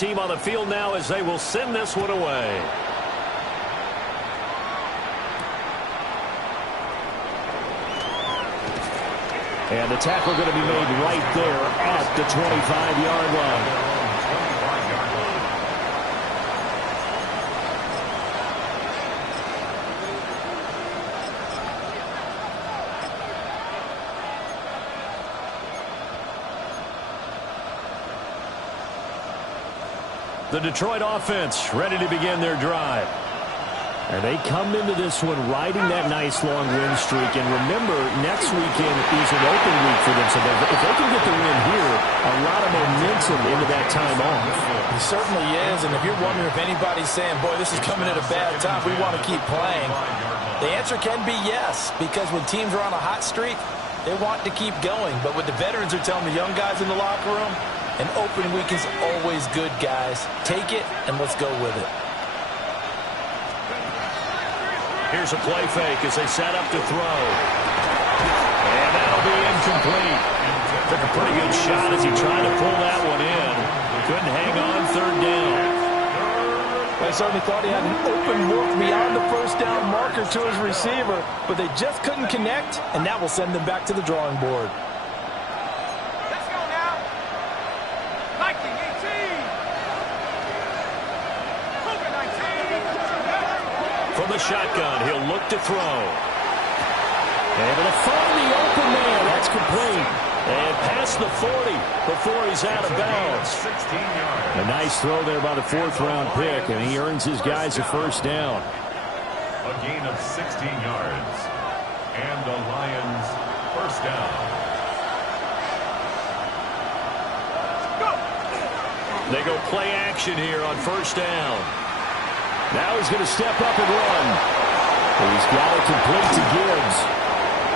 team on the field now as they will send this one away. And the tackle going to be made right there at the 25-yard line. The Detroit offense ready to begin their drive. And they come into this one riding that nice long win streak. And remember, next weekend is an open week for them. So if they can get the win here, a lot of momentum into that time off. It certainly is. And if you're wondering if anybody's saying, boy, this is coming at a bad time, we want to keep playing, the answer can be yes. Because when teams are on a hot streak, they want to keep going. But what the veterans are telling the young guys in the locker room, an open week is always good, guys. Take it, and let's go with it. Here's a play fake as they set up to throw. And that'll be incomplete. Took a pretty good shot as he tried to pull that one in. Couldn't hang on third down. I certainly thought he had an open look beyond the first down marker to his receiver, but they just couldn't connect, and that will send them back to the drawing board. From the shotgun, he'll look to throw. Able to find the open man. That's complete. And past the 40 before he's out of bounds. A nice throw there by the fourth-round pick, and he earns his guys a first down. A gain of 16 yards. And the Lions first down. They go play action here on first down. Now he's going to step up and run. He's got it complete to Gibbs.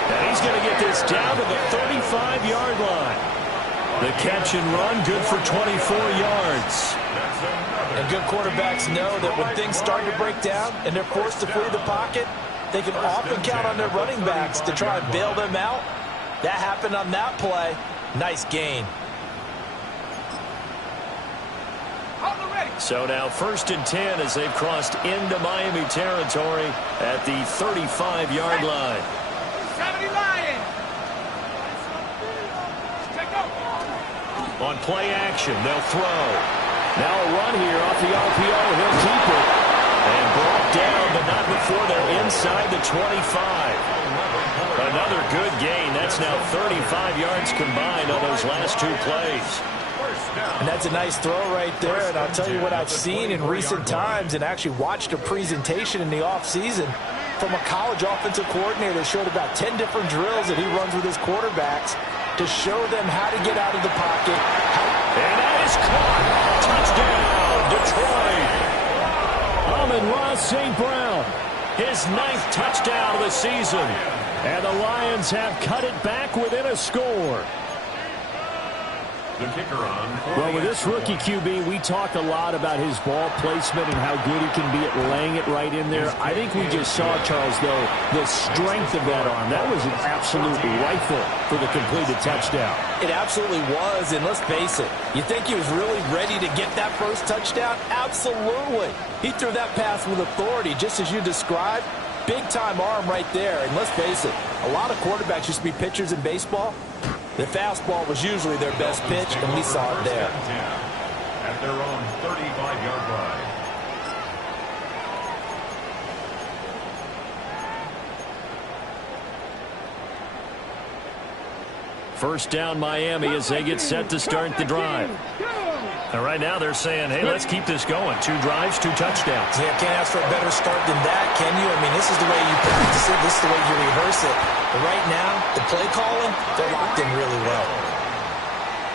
And he's going to get this down to the 35-yard line. The catch and run, good for 24 yards. And good quarterbacks know that when things start to break down and they're forced to flee the pocket, they can often count on their running backs to try and bail them out. That happened on that play. Nice gain. So now 1st and 10 as they've crossed into Miami territory at the 35-yard line. 70 Lions. On play action, they'll throw. Now a run here off the RPO. He'll keep it. And brought down, but not before they're inside the 25. Another good gain. That's now 35 yards combined on those last two plays. And that's a nice throw right there. And I'll tell you what I've seen in recent times and actually watched a presentation in the offseason from a college offensive coordinator that showed about 10 different drills that he runs with his quarterbacks to show them how to get out of the pocket. And that is caught. Touchdown, Detroit. Amon-Ra St. Brown, his 9th touchdown of the season. And the Lions have cut it back within a score. The kicker on. Well, with this rookie QB, we talk a lot about his ball placement and how good he can be at laying it right in there. I think we just saw, Charles, though, the strength of that arm. That was an absolute rifle for the completed touchdown. It absolutely was, and let's face it, you think he was really ready to get that first touchdown? Absolutely. He threw that pass with authority, just as you described. Big-time arm right there, and let's face it, a lot of quarterbacks used to be pitchers in baseball. The fastball was usually their best pitch, and we saw it there. At their own 35-yard line. First down Miami as they get set to start the drive. And right now they're saying, hey, let's keep this going. 2 drives, 2 touchdowns. Yeah, can't ask for a better start than that, can you? I mean, this is the way you practice it. This is the way you rehearse it. But right now, the play calling, they're locked in really well.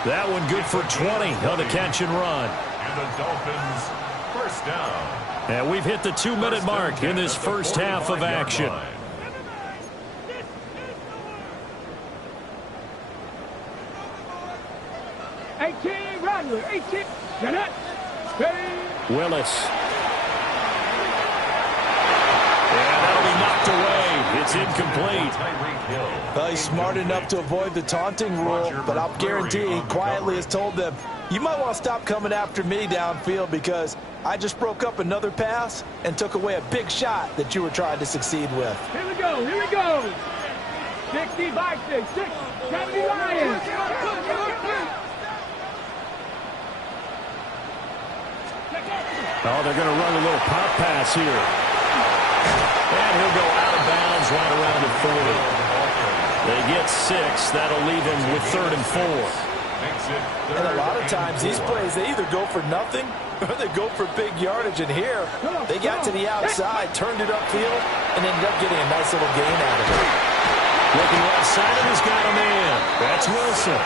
That one good for 20 on the catch and run. And the Dolphins first down. And we've hit the 2-minute mark in this first half of action. 18, Rodler, 18. Jeanette. Willis. And that'll be knocked away. It's incomplete. Well, he's smart enough to avoid the taunting rule, but I'll guarantee he quietly has told them, you might want to stop coming after me downfield because I just broke up another pass and took away a big shot that you were trying to succeed with. Here we go, here we go. 60 by 6, 70 Lions. Oh, they're going to run a little pop pass here. And he'll go out of bounds right around the 40. They get 6. That'll leave them with 3rd and 4. And a lot of times these plays, they either go for nothing or they go for big yardage. And here, they got to the outside, turned it upfield, and ended up getting a nice little gain out of it. Looking left side, and he's got him in. That's Wilson.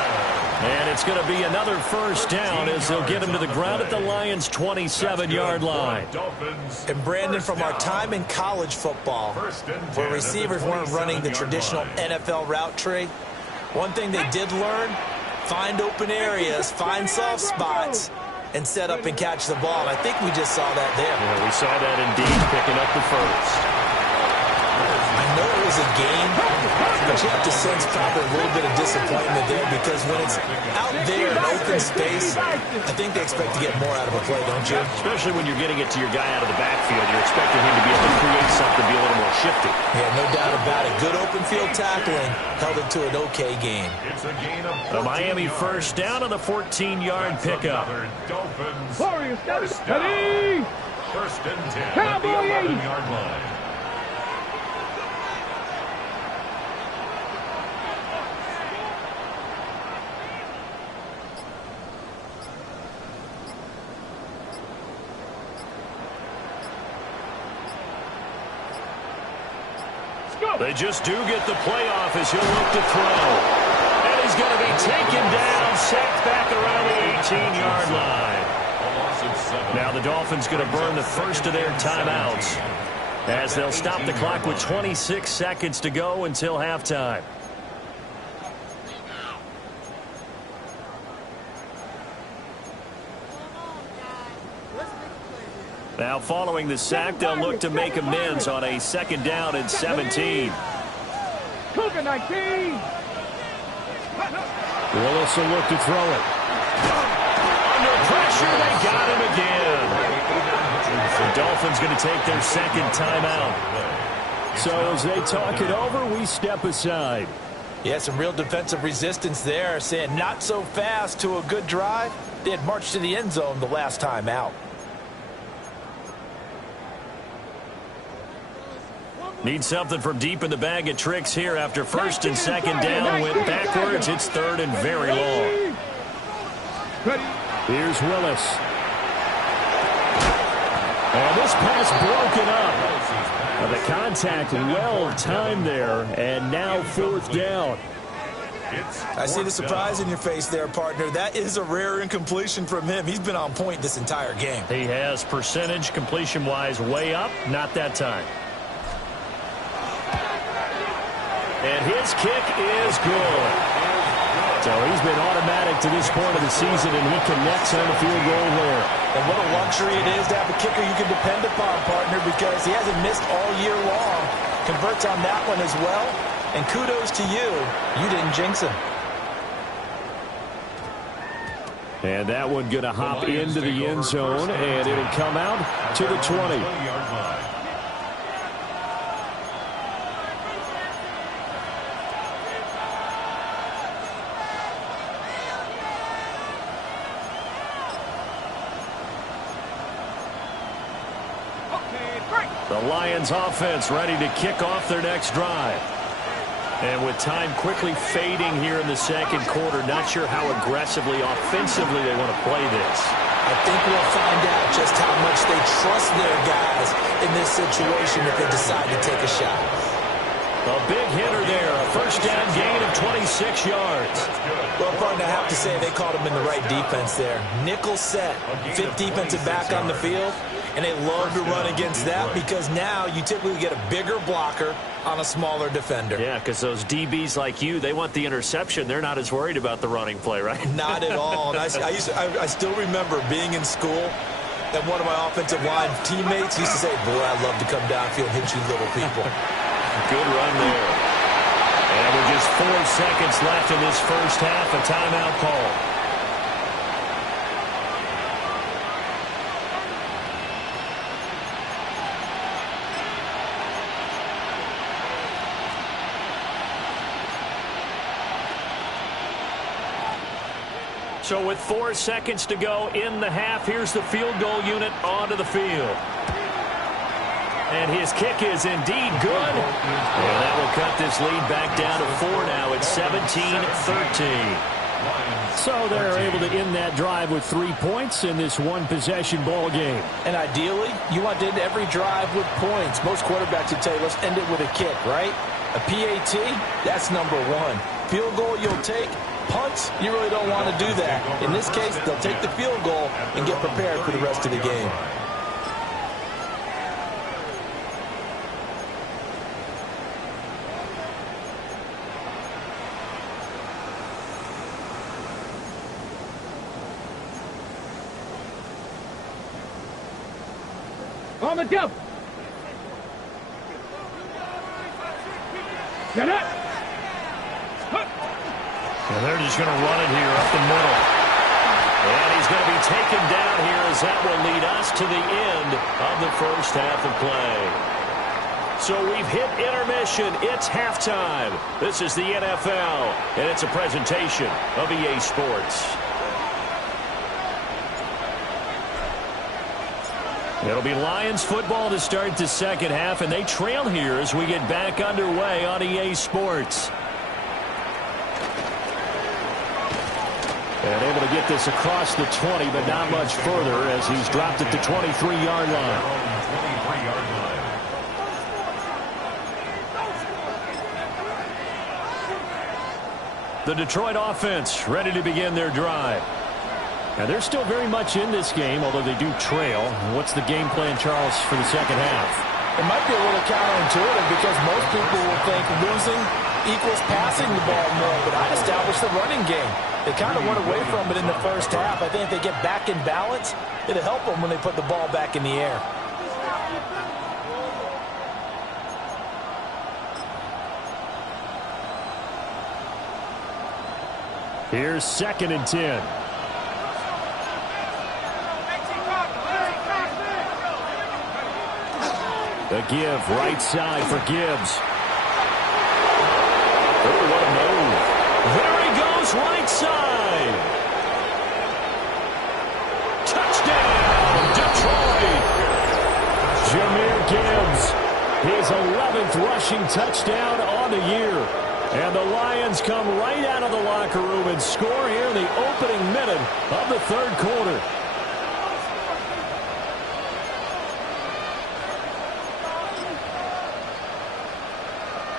And it's going to be another first down as they'll get him to the ground at the Lions' 27-yard line. And Brandon, from our time in college football, where receivers weren't running the traditional NFL route tree, one thing they did learn, find open areas, find soft spots, and set up and catch the ball. And I think we just saw that there. Yeah, we saw that indeed, picking up the first. I know it was a game, but you have to sense probably a little bit of disappointment there because when it's out there in open space, I think they expect to get more out of a play, don't you? Especially when you're getting it to your guy out of the backfield. You're expecting him to be able to create something, be a little more shifty. Yeah, no doubt about it. Good open field tackling held it to an okay game. The Miami first down on the 14-yard pickup. Warriors, steady. First and 10 at the 11-yard line. They just do get the playoff as he'll look to throw. And he's going to be taken down, sacked back around the 18-yard line. Now the Dolphins going to burn the first of their timeouts as they'll stop the clock with 26 seconds to go until halftime. Now following the sack, they'll look to make amends on a 2nd down and 17. Cougar 19. Willis will look to throw it. Under pressure, they got him again. The Dolphins going to take their 2nd timeout. So as they talk it over, we step aside. Yeah, some real defensive resistance there, saying not so fast to a good drive. They had marched to the end zone the last time out. Need something from deep in the bag of tricks here after 1st and 2nd down. Went backwards. It's 3rd and very long. Here's Willis. And this pass broken up. The contact well timed there. And now 4th down. I see the surprise in your face there, partner. That is a rare incompletion from him. He's been on point this entire game. He has percentage completion-wise way up. Not that time. And his kick is good. So he's been automatic to this point of the season, and he connects on the field goal there. And what a luxury it is to have a kicker you can depend upon, partner, because he hasn't missed all year long. Converts on that one as well. And kudos to you. You didn't jinx him. And that one going to hop into the end zone, and it'll come out to the 20. The Lions offense ready to kick off their next drive. And with time quickly fading here in the 2nd quarter, not sure how aggressively, offensively they want to play this. I think we'll find out just how much they trust their guys in this situation if they decide to take a shot. A big hitter there, a 1st down gain of 26 yards. Well, partner, I have to say they caught him in the right defense there. Nickel set, 5th defensive back on the field. And they love to run against that because now you typically get a bigger blocker on a smaller defender. Yeah, because those DBs like you, they want the interception. They're not as worried about the running play, right? Not at all. And I still remember being in school, and one of my offensive line teammates used to say, boy, I love to come downfield and hit you little people. Good run there. And with just 4 seconds left in this first half, a timeout call. So with 4 seconds to go in the half, here's the field goal unit onto the field. And his kick is indeed good. And that will cut this lead back down to 4 now. It's 17-13. So they're able to end that drive with 3 points in this one-possession ball game. And ideally, you want to end every drive with points. Most quarterbacks would tell you, let's end it with a kick, right? A PAT, that's number 1. Field goal you'll take. Punts, you really don't want to do that. In this case, they'll take the field goal and get prepared for the rest of the game. On the jump. Get it. And they're just going to run it here up the middle. And he's going to be taken down here as that will lead us to the end of the first half of play. So we've hit intermission. It's halftime. This is the NFL, and it's a presentation of EA Sports. It'll be Lions football to start the second half, and they trail here as we get back underway on EA Sports. And able to get this across the 20, but not much further as he's dropped at the 23-yard line. The Detroit offense ready to begin their drive. Now, they're still very much in this game, although they do trail. What's the game plan, Charles, for the second half? It might be a little counterintuitive because most people will think losing equals passing the ball more, but I established the running game. They kind of went away from it in the first half. I think if they get back in balance, it'll help them when they put the ball back in the air. Here's 2nd and 10. The give right side for Gibbs. Oh, what a move. There he goes right side. Touchdown, Detroit. Jahmyr Gibbs, his 11th rushing touchdown on the year. And the Lions come right out of the locker room and score here in the opening minute of the third quarter.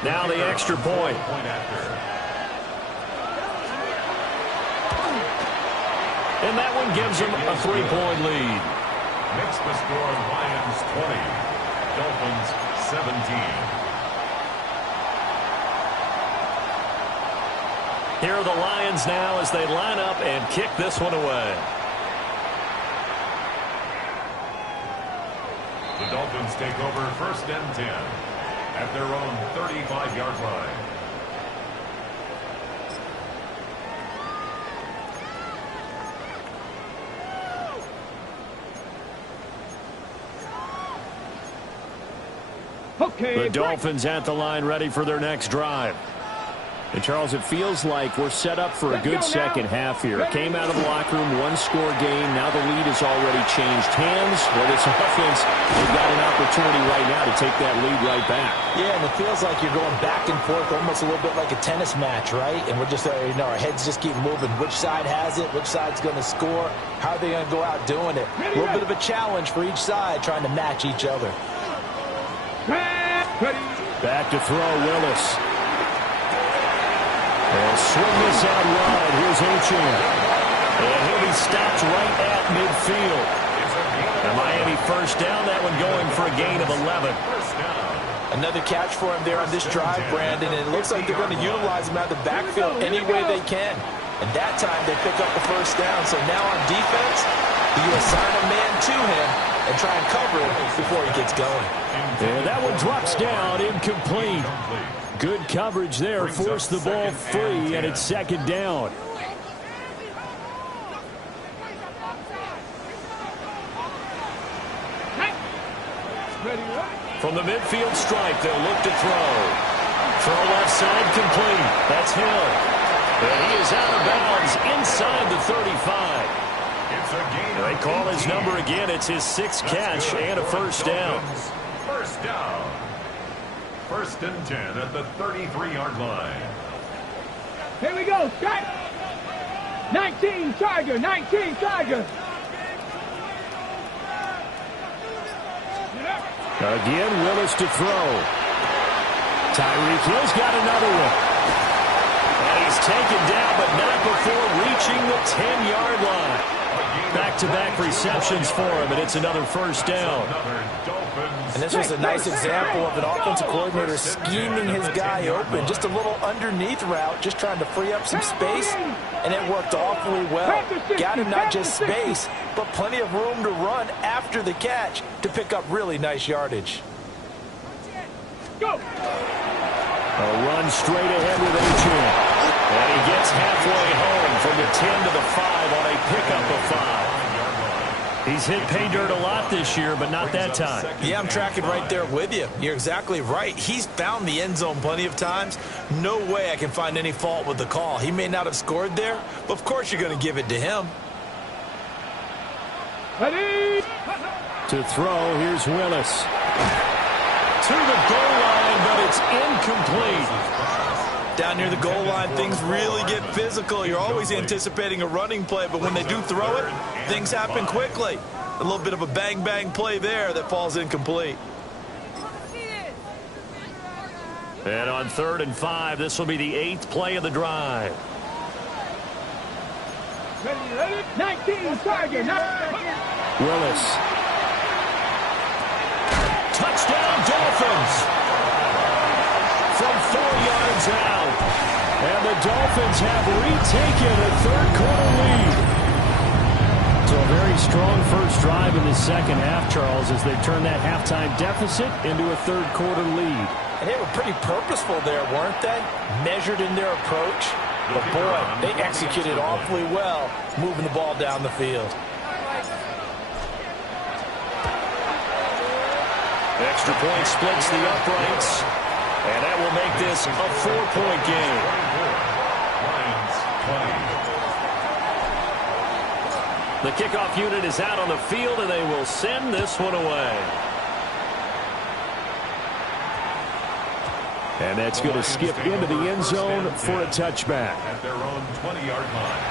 Now the extra point. And that one gives them a 3-point lead. Makes the score Lions 20, Dolphins 17. Here are the Lions now as they line up and kick this one away. The Dolphins take over 1st and 10 at their own 35-yard line. Okay. The Dolphins at the line ready for their next drive. And, Charles, it feels like we're set up for a good second half here. Came out of the locker room, 1-score game. Now the lead has already changed hands. Well, this offense, they've got an opportunity right now to take that lead right back. Yeah, and it feels like you're going back and forth almost a little bit like a tennis match, right? And we're just, our heads just keep moving. Which side has it? Which side's going to score? How are they going to go out doing it? A little bit of a challenge for each side trying to match each other. Back to throw, Willis. And swing this out wide. Here's Achane. And he'll be stopped right at midfield. And Miami first down. That one going for a gain of 11. Another catch for him there on this drive, Brandon. And it looks like they're going to utilize him out of the backfield any way they can. And that time they pick up the first down. So now on defense, you assign a man to him and try and cover it before he gets going. And that one drops down, incomplete. Good coverage there, forced the ball free, and it's 2nd down. From the midfield stripe, they'll look to throw. Throw left side complete. That's Hill. And he is out of bounds inside the 35. It's a gain. They call his number again. It's his 6th catch and a first down. First down. 1st and 10 at the 33-yard line. Here we go. Strike. 19 Charger. 19 Charger. Again, Willis to throw. Tyreek Hill's got another one. And he's taken down, but not before reaching the 10-yard line. Back-to-back receptions for him, and it's another first down. And this was a nice example of an offensive coordinator scheming his guy open. Just a little underneath route, just trying to free up some space, and it worked awfully well. Got him not just space, but plenty of room to run after the catch to pick up really nice yardage. Go. A run straight ahead with Achane. And he gets halfway home from the 10 to the 5 on a pickup of 5. He's hit pay dirt a lot this year, but not that time. Yeah, I'm tracking right there with you. You're exactly right. He's found the end zone plenty of times. No way I can find any fault with the call. He may not have scored there, but of course you're going to give it to him. Ready. To throw, here's Willis. To the goal line, but it's incomplete. Down near the goal line, things really get physical. You're always anticipating a running play, but when they do throw it, things happen quickly. A little bit of a bang-bang play there that falls incomplete. And on 3rd and 5, this will be the 8th play of the drive. Ready. 19 Charger. Willis. Touchdown, Dolphins. From 4 yards out. And the Dolphins have retaken a third-quarter lead. So a very strong first drive in the second half, Charles, as they turn that halftime deficit into a third-quarter lead. And they were pretty purposeful there, weren't they? Measured in their approach. But, boy, they executed awfully well, moving the ball down the field. Extra point splits the uprights. And that will make this a 4-point game. The kickoff unit is out on the field, and they will send this one away. And that's going to skip into the end zone for a touchback. At their own 20-yard line.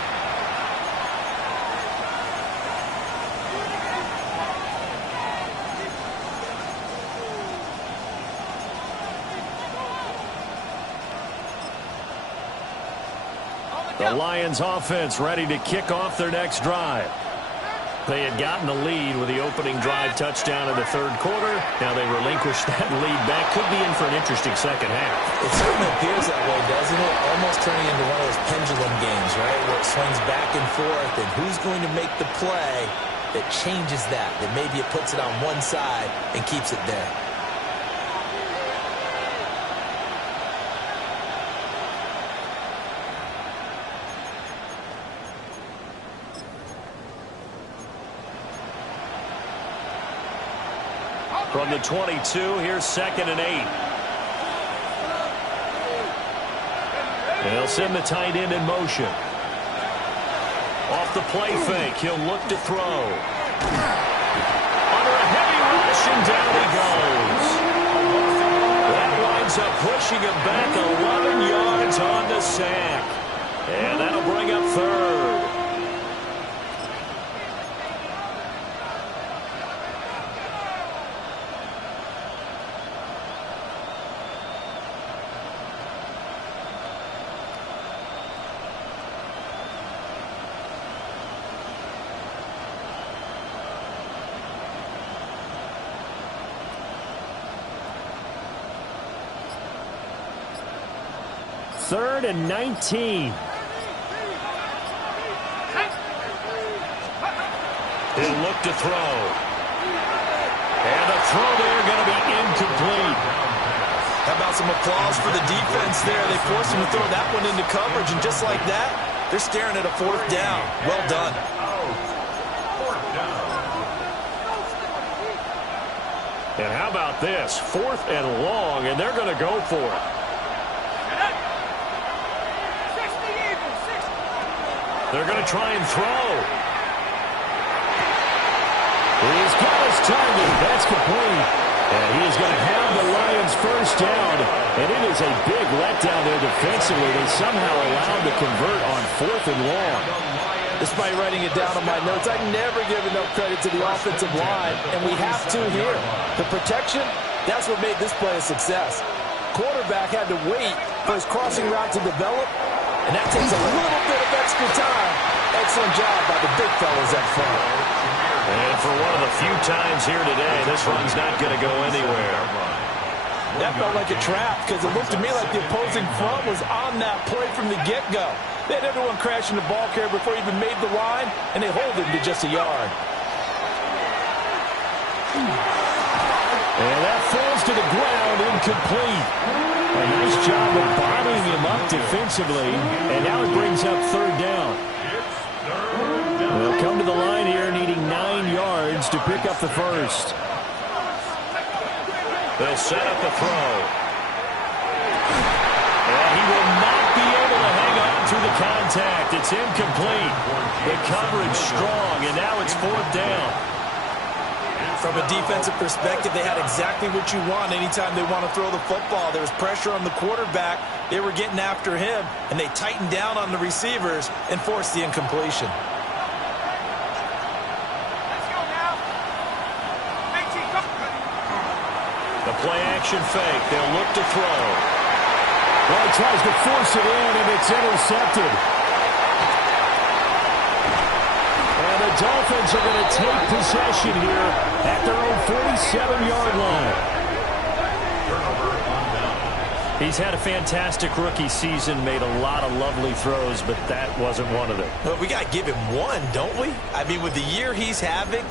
The Lions offense ready to kick off their next drive. They had gotten the lead with the opening drive touchdown in the third quarter. Now they relinquished that lead back. Could be in for an interesting second half. It certainly appears that way, doesn't it? Almost turning into one of those pendulum games, right? Where it swings back and forth, and who's going to make the play that changes that? That maybe it puts it on one side and keeps it there. From the 22, here's 2nd and 8. They'll send the tight end in motion. Off the play fake, he'll look to throw. Under a heavy rush, and down he goes. That winds up pushing him back 11 yards on the sack. And that'll bring up 3rd. Third and 19. He'll look to throw. And the throw there going to be incomplete. How about some applause for the defense there? They forced him to throw that one into coverage, and just like that, they're staring at a 4th down. Well done. And how about this? 4th and long, and they're going to go for it. They're going to try and throw. He's got his target. That's complete. And he is going to have the Lions first down. And it is a big letdown there defensively. They somehow allowed to convert on 4th and long. Despite writing it down on my notes, I never give enough credit to the offensive line, and we have to here. The protection, that's what made this play a success. Quarterback had to wait for his crossing route to develop, and that takes a little bit of extra time. Excellent job by the big fellas up front. And for one of the few times here today, this run's not going to go anywhere. That felt like a trap because it looked to me like the opposing front was on that play from the get-go. They had everyone crashing the ball carrier before he even made the line, and they hold him to just a yard. And that falls to the ground, incomplete. A nice job of bottling him up defensively, and now it brings up 3rd down. They'll come to the line here needing 9 yards to pick up the first. They'll set up the throw. And he will not be able to hang on through the contact. It's incomplete. The coverage strong, and now it's 4th down. From a defensive perspective, they had exactly what you want anytime they want to throw the football. There was pressure on the quarterback. They were getting after him, and they tightened down on the receivers and forced the incompletion. The play-action fake. They'll look to throw. Well, he tries to force it in, and it's intercepted. And the Dolphins are going to take possession here at their own 47-yard line. He's had a fantastic rookie season, made a lot of lovely throws, but that wasn't one of them. Well, we got to give him one, don't we? I mean, with the year he's having,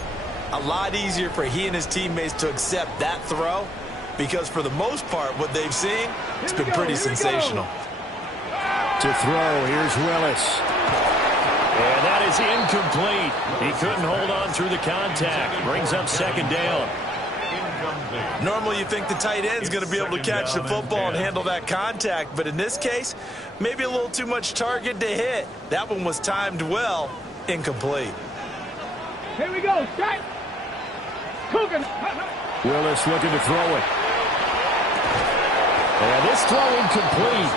a lot easier for he and his teammates to accept that throw. Because for the most part, what they've seen, it's been pretty sensational. To throw, here's Willis. And that is incomplete. He couldn't hold on through the contact. Brings up 2nd down. Normally you think the tight end's going to be able to catch the football and handle that contact. But in this case, maybe a little too much target to hit. That one was timed well. Incomplete. Here we go. Strike. Coogan. Willis looking to throw it. And this throw incomplete.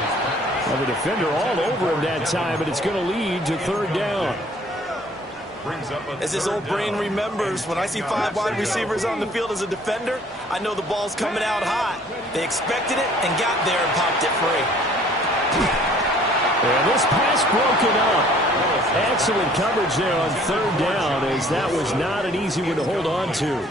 Well, the defender all over him that time, but it's going to lead to 3rd down. As his old brain remembers, when I see 5 wide receivers on the field as a defender, I know the ball's coming out hot. They expected it and got there and popped it free. And this pass broken up. Excellent coverage there on 3rd down, as that was not an easy one to hold on to.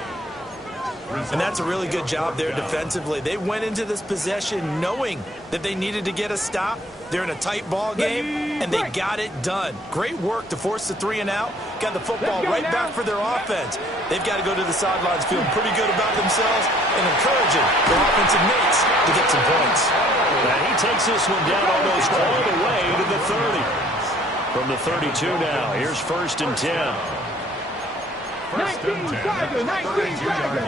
And that's a really good job there defensively. They went into this possession knowing that they needed to get a stop. They're in a tight ball game, and they got it done. Great work to force the 3 and out. Got the football right back for their offense. They've got to go to the sidelines feeling pretty good about themselves and encouraging their offensive mates to get some points. And he takes this one down almost all the way to the 30. From the 32 now, here's 1st and 10. 19 Tiger, 19 Tiger.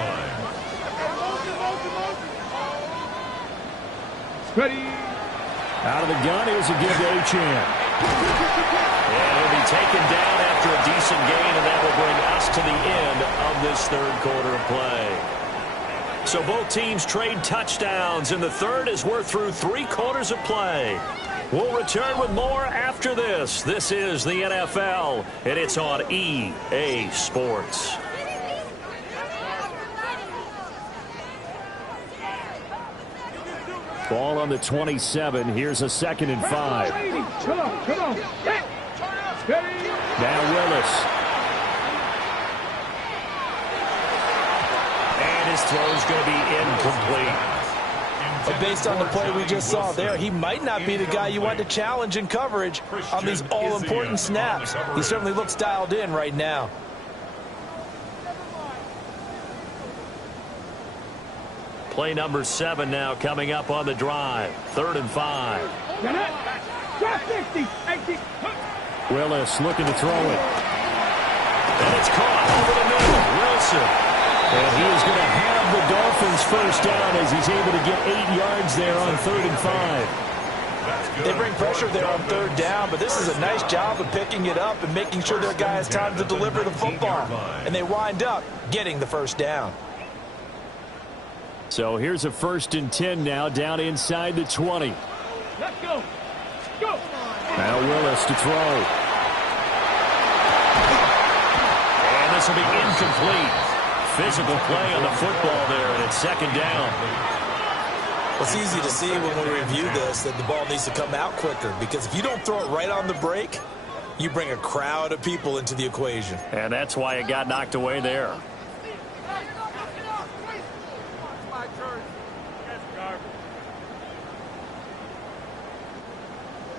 Ready. Out of the gun, here's a give to Achane. And he'll be taken down after a decent gain, and that will bring us to the end of this 3rd quarter of play. So both teams trade touchdowns, and the 3rd as we're through 3 quarters of play. We'll return with more after this. This is the NFL, and it's on EA Sports. Ball on the 27. Here's a 2nd and 5. Come on, come on. Now Willis. And his throw's going to be incomplete. But based on the play we just saw there, he might not be the guy you want to challenge in coverage on these all-important snaps. He certainly looks dialed in right now. Play number 7 now coming up on the drive. 3rd and 5. Willis looking to throw it. And it's caught over the middle. Wilson. And he is going to have the Dolphins first down as he's able to get 8 yards there on 3rd and 5. They bring pressure there on third down, but this is a nice job of picking it up and making sure their guy has time to deliver the football. And they wind up getting the first down. So here's a 1st and 10 now, down inside the 20. Let's go. Go. Now Willis to throw. And this will be incomplete. Physical play on the football there, and it's 2nd down. It's easy to see when we review this that the ball needs to come out quicker, because if you don't throw it right on the break, you bring a crowd of people into the equation. And that's why it got knocked away there.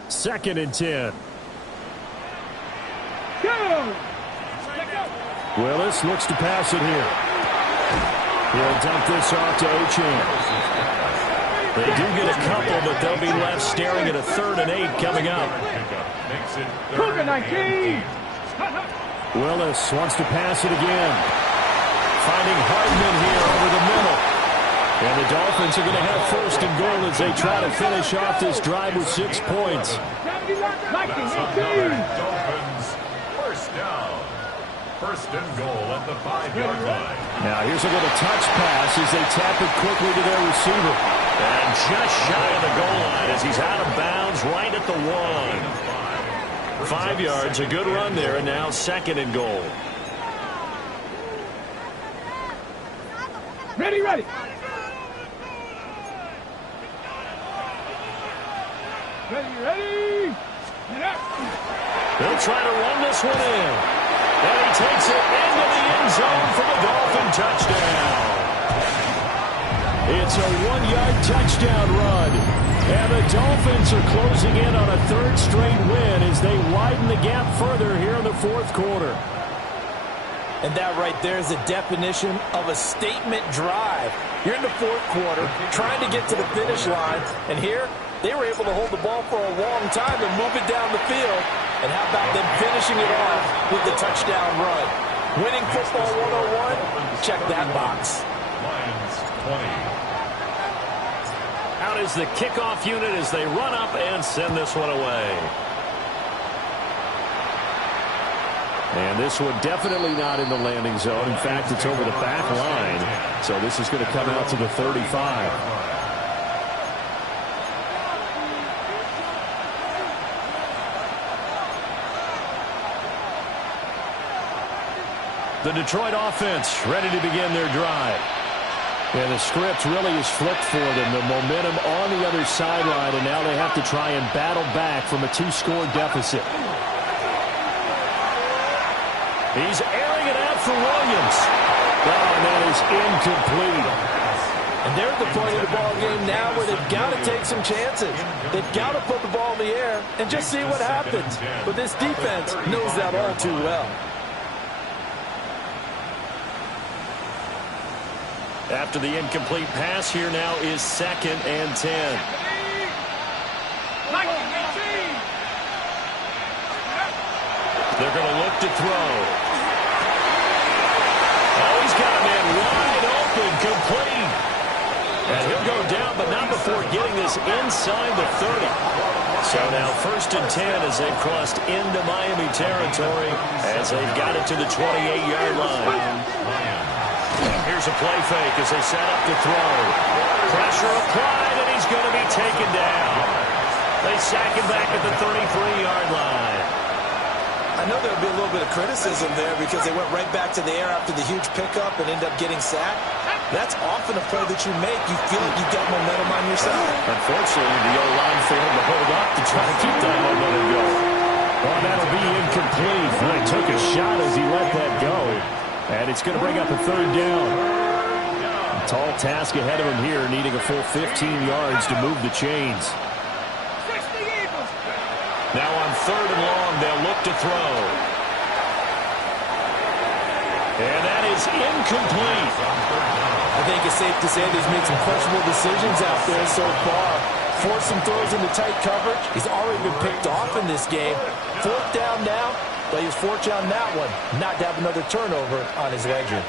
Second and 10. Go. Willis looks to pass it here. He'll dump this off to Ochan. They do get a couple, but they'll be left staring at a 3rd and 8 coming up. Cougar 19. Willis wants to pass it again. Finding Hardman here over the middle. And the Dolphins are going to have 1st and goal as they try to finish off this drive with 6 points. Dolphins, 1st down. 1st and goal at the 5-yard line. Now here's a little touch pass as they tap it quickly to their receiver. And just shy of the goal line as he's out of bounds right at the 1. 5 yards, a good run there, and now 2nd and goal. Ready, ready. Ready. They'll try to run this one in. And he takes it into the end zone for the Dolphin touchdown. It's a 1-yard touchdown run. And the Dolphins are closing in on a 3rd straight win as they widen the gap further here in the 4th quarter. And that right there is the definition of a statement drive. You're in the 4th quarter, trying to get to the finish line, and here they were able to hold the ball for a long time and move it down the field. And how about them finishing it off with the touchdown run? Winning football 101? Check that box. Lions 20. Out is the kickoff unit as they run up and send this one away. And this one definitely not in the landing zone. In fact, it's over the back line. So this is going to come out to the 35. The Detroit offense ready to begin their drive. And the script really is flipped for them. The momentum on the other sideline, and now they have to try and battle back from a 2-score deficit. He's airing it out for Williams. Oh, and that is incomplete. And they're at the point of the ball game now where they've got to take some chances. They've got to put the ball in the air and just see what happens. But this defense knows that all too well. After the incomplete pass, here now is 2nd and 10. They're going to look to throw. Oh, he's got a man wide open, complete. And he'll go down, but not before getting this inside the 30. So now 1st and 10 as they've crossed into Miami territory as they've got it to the 28-yard line. Here's a play fake as they set up to throw. Pressure applied, and he's going to be taken down. They sack him back at the 33-yard line. I know there'll be a little bit of criticism there because they went right back to the air after the huge pickup and ended up getting sacked. That's often a play that you make. You feel like you've got momentum on your side. Unfortunately, the O-line failed to hold up to try to keep that momentum going. Well, that'll be incomplete. They took a shot as he let that go. And it's going to bring up a 3rd down. A tall task ahead of him here, needing a full 15 yards to move the chains. Now on 3rd and long, they'll look to throw. And that is incomplete. I think it's safe to say that he's made some questionable decisions out there so far. Forced some throws into tight coverage. He's already been picked off in this game. 4th down now. But he was fortunate on that one, not to have another turnover on his ledger.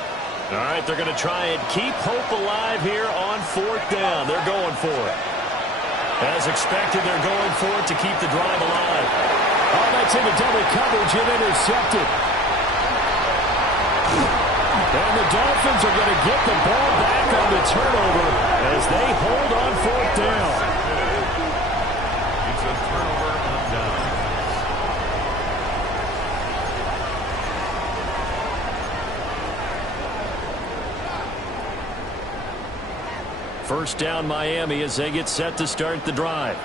All right, they're going to try and keep hope alive here on 4th down. They're going for it. As expected, they're going for it to keep the drive alive. Oh, that's into double coverage and intercepted. And the Dolphins are going to get the ball back on the turnover as they hold on fourth down. It's a turnover on down. First down Miami as they get set to start the drive.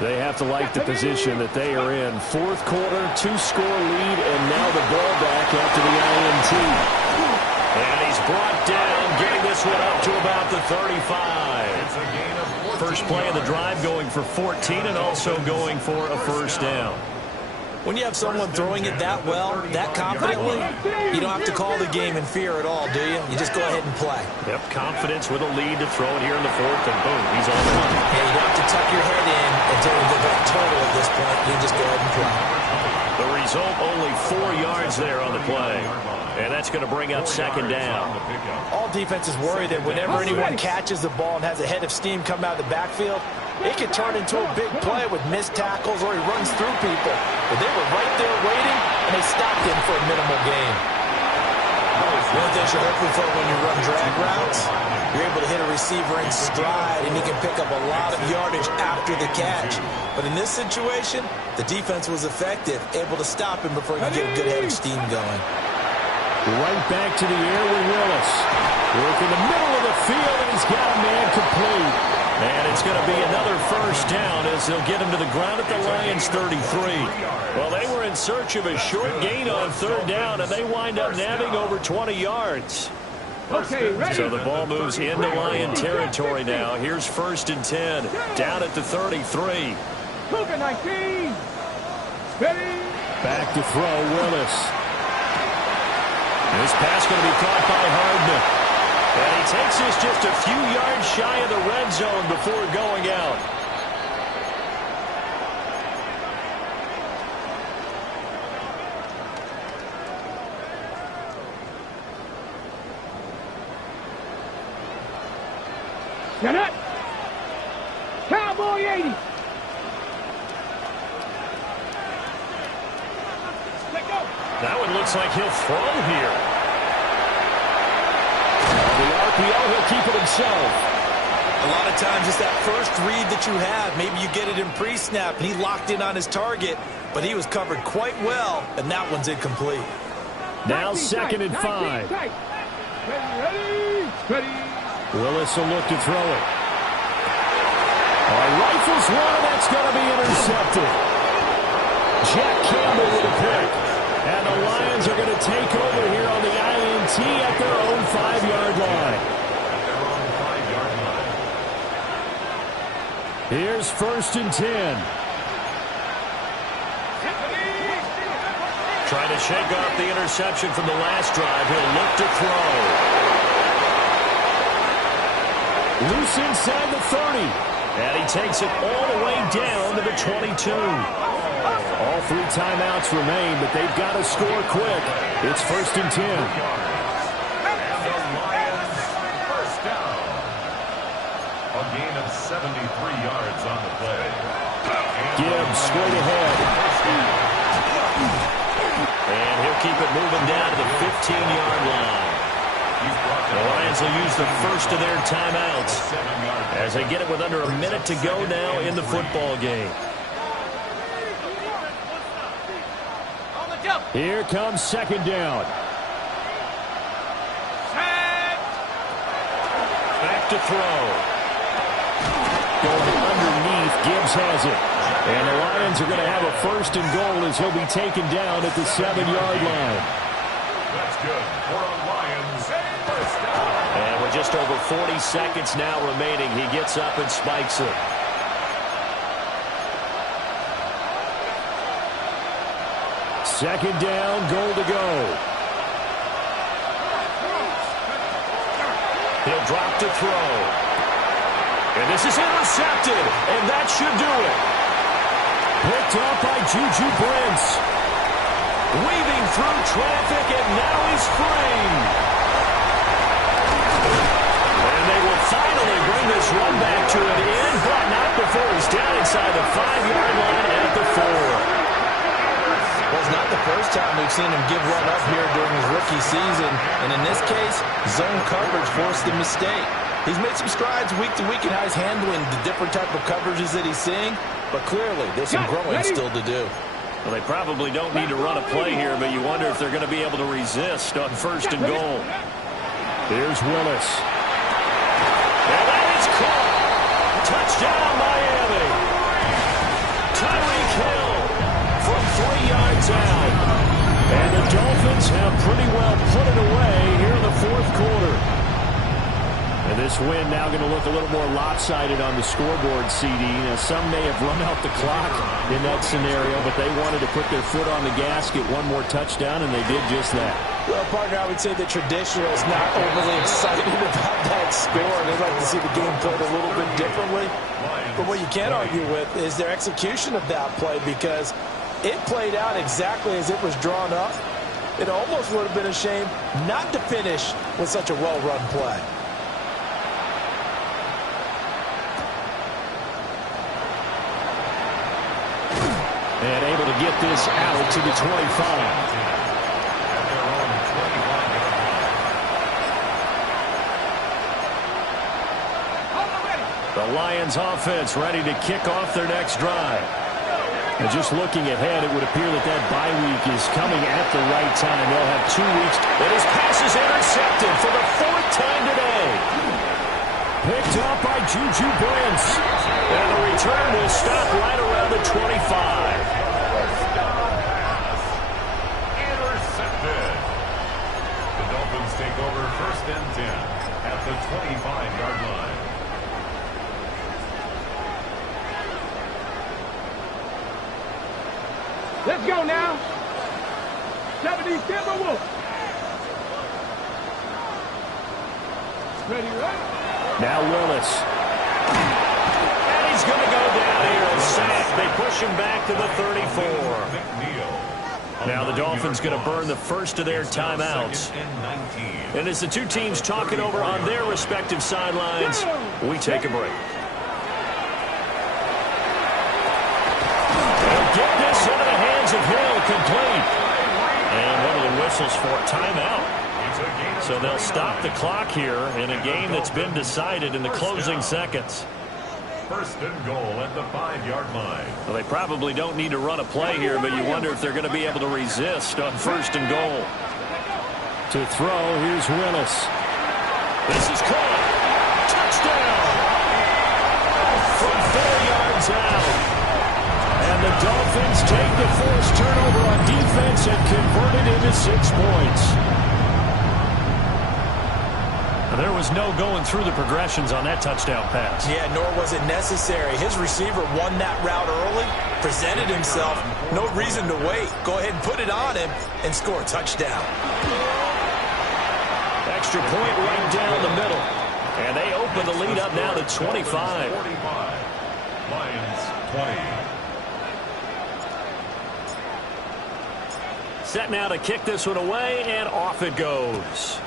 They have to like the position that they are in. Fourth quarter, 2-score lead, and now the ball back after the INT. And he's brought down, getting this one up to about the 35. It's a gain of 14 First play of the drive going for 14 and also going for a first down. When you have someone throwing it that well, that confidently, you don't have to call the game in fear at all, do you? You just go ahead and play. Yep, confidence with a lead to throw it here in the fourth, and boom, he's on the run. Yeah, you don't have to tuck your head in until you get that total at this point. You just go ahead and play. The result, only 4 yards there on the play. And that's going to bring up second down. All defenses worry that whenever anyone catches the ball and has a head of steam come out of the backfield, it could turn into a big play with missed tackles or he runs through people. But they were right there waiting, and they stopped him for a minimal gain. One thing you're hoping for when you run drag routes, you're able to hit a receiver in stride, and he can pick up a lot of yardage after the catch. But in this situation, the defense was effective, able to stop him before he could get a good head of steam going. Right back to the air with Willis. Work in the middle of the field, and he's got a man complete. And it's going to be another first down as they'll get him to the ground at the Lions' 33. Well, they were in search of a short gain on third down, and they wind up nabbing over 20 yards. Okay, ready. So the ball moves into Lion territory now. Here's first and 10, down at the 33. Cougar 19. Ready. Back to throw, Willis. This pass going to be caught by Hardman. And he takes this just a few yards shy of the red zone before going out. Get it. Cowboy 80. Let go. That one looks like he'll throw here. The RPO, he'll keep it himself. A lot of times it's that first read that you have. Maybe you get it in pre-snap, and he locked in on his target, but he was covered quite well, and that one's incomplete. Now second and 5. Ready. Willis will look to throw it. Rifles one, and that's going to be intercepted. Jack Campbell with a pick. And the Lions are going to take over here on the INT at their own 5-yard line. Here's first and 10. Trying to shake off the interception from the last drive. He'll look to throw. Loose inside the 30. And he takes it all the way down to the 22. All 3 timeouts remain, but they've got to score quick. It's first and 10. The Lions first down. A gain of 73 yards on the play. Gibbs straight ahead. And he'll keep it moving down to the 15-yard line. The Lions will use the first of their timeouts as they get it with under a minute to go now in the football game. Here comes second down. Back to throw. Going underneath, Gibbs has it. And the Lions are going to have a first and goal as he'll be taken down at the 7-yard line. That's good for a Lions first down. And with just over 40 seconds now remaining, he gets up and spikes it. Second down, goal to go. He'll drop to throw. And this is intercepted, and that should do it. Picked up by Juju Brents. Weaving through traffic, and now he's free. And they will finally bring this run back to an end, but not before inside the 5-yard line at the 4. Well, it's not the first time we've seen him give one up here during his rookie season. And in this case, zone coverage forced the mistake. He's made some strides week to week in how he's handling the different type of coverages that he's seeing. But clearly, there's some growing still to do. Well, they probably don't need to run a play here, but you wonder if they're going to be able to resist on 1st and goal. Here's Willis. And that is caught. Touchdown, Miami. Tyreek Hill from 3 yards out. And the Dolphins have pretty well put it away here in the 4th quarter. And this win now going to look a little more lopsided on the scoreboard, CD. Now, some may have run out the clock in that scenario, but they wanted to put their foot on the gas, get one more touchdown, and they did just that. Well, partner, I would say the traditionals not overly excited about that score. They'd like to see the game played a little bit differently. But what you can't argue with is their execution of that play, because it played out exactly as it was drawn up. It almost would have been a shame not to finish with such a well-run play. And able to get this out to the 25. The Lions offense ready to kick off their next drive. And just looking ahead, it would appear that that bye week is coming at the right time. They'll have 2 weeks. And his pass is intercepted for the 4th time today. Picked up by Juju Brents. And the return will stop right around the 25. Intercepted. The Dolphins take over 1st and 10 at the 25-yard line. Let's go now. 70 Timberwolves. Ready, right? Now Willis. And he's going to go down here and sack. They push him back to the 34. Now the Dolphins going to burn the first of their timeouts. And as the two teams talking over on their respective sidelines, we take a break. They'll get this into the hands of Hill, complete. And one of the whistles for a timeout. So they'll stop the clock here in a game that's been decided in the closing seconds. 1st and goal at the 5-yard line. Well, they probably don't need to run a play here, but you wonder if they're going to be able to resist on 1st and goal. To throw, here's Willis. This is caught. Touchdown. From 4 yards out. And the Dolphins take the forced turnover on defense and convert it into 6 points. There was no going through the progressions on that touchdown pass. Yeah, nor was it necessary. His receiver won that route early, presented himself, no reason to wait. Go ahead and put it on him and score a touchdown. Extra point right down the middle. And they open the lead up now to 25. 45. Lions 20. Set now to kick this one away, and off it goes.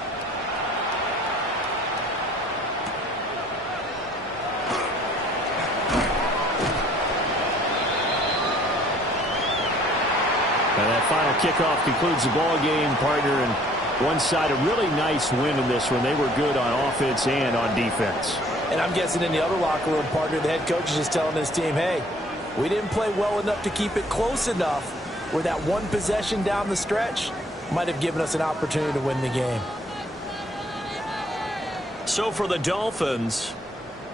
And that final kickoff concludes the ball game, partner. And one side, a really nice win in this one. They were good on offense and on defense. And I'm guessing in the other locker room, partner, the head coach is just telling his team, hey, we didn't play well enough to keep it close enough where that one possession down the stretch might have given us an opportunity to win the game. So for the Dolphins,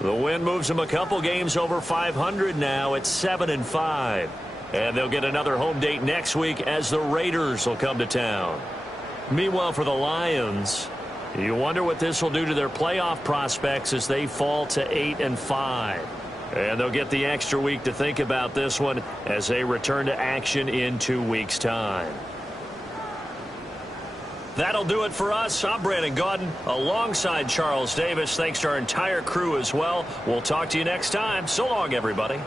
the win moves them a couple games over 500 now at 7-5. And they'll get another home date next week as the Raiders will come to town. Meanwhile, for the Lions, you wonder what this will do to their playoff prospects as they fall to 8-5. And they'll get the extra week to think about this one as they return to action in 2 weeks' time. That'll do it for us. I'm Brandon Gaudin alongside Charles Davis. Thanks to our entire crew as well. We'll talk to you next time. So long, everybody.